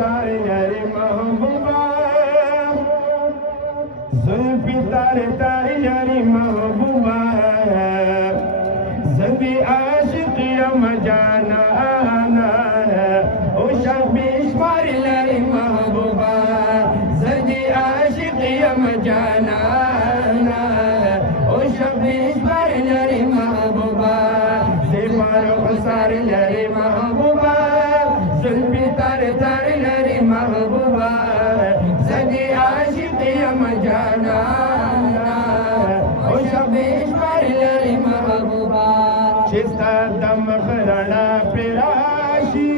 خسار لري محبوبا زلفی تار تار لري محبوبا زبی عاشق یم جانانا او شب بیشمار لري محبوبا زبی عاشق یم جانانا او شب بیشمار لري محبوبا زبار خسار لري محبوبا زلفی تار تار لري محبوبا زبی عاشق یم جانانا او شب بیشمار لري محبوبا چستا دم خرنا پراشی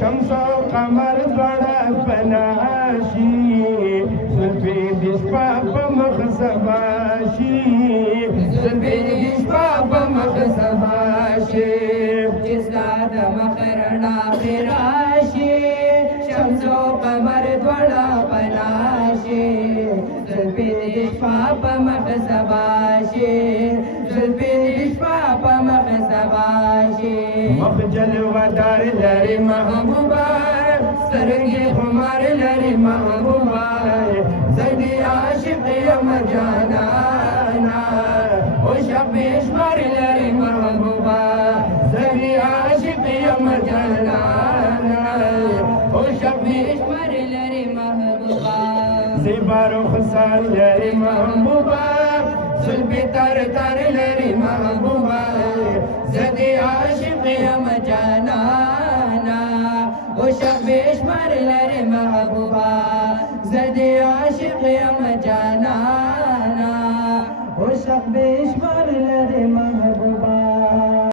شمس و قمر دوڑا پناشی زلفی دشپا پمخ سباشی زلفی دشپا پمخ سباشی چستا دم خرنا پراشی شمس و قمر دوڑا پناشی زلفی دشپا پمخ سباشی زلفی دشپا پمخ سباشی مخجل ودار لري محبوبا سترګې خمار لري محبوبا زدي عاشق یم جانانا او شب بیشمار لري محبوبا زدي عاشق یم جانانا او شب بیشمار لري محبوبا زیبار و خسار لري محبوبا زلفی تار تار لري محبوبا زدي عاشق یم جانانا او شب بیشمار لري محبوبا زدي عاشق یم جانانا او شب بیشمار لري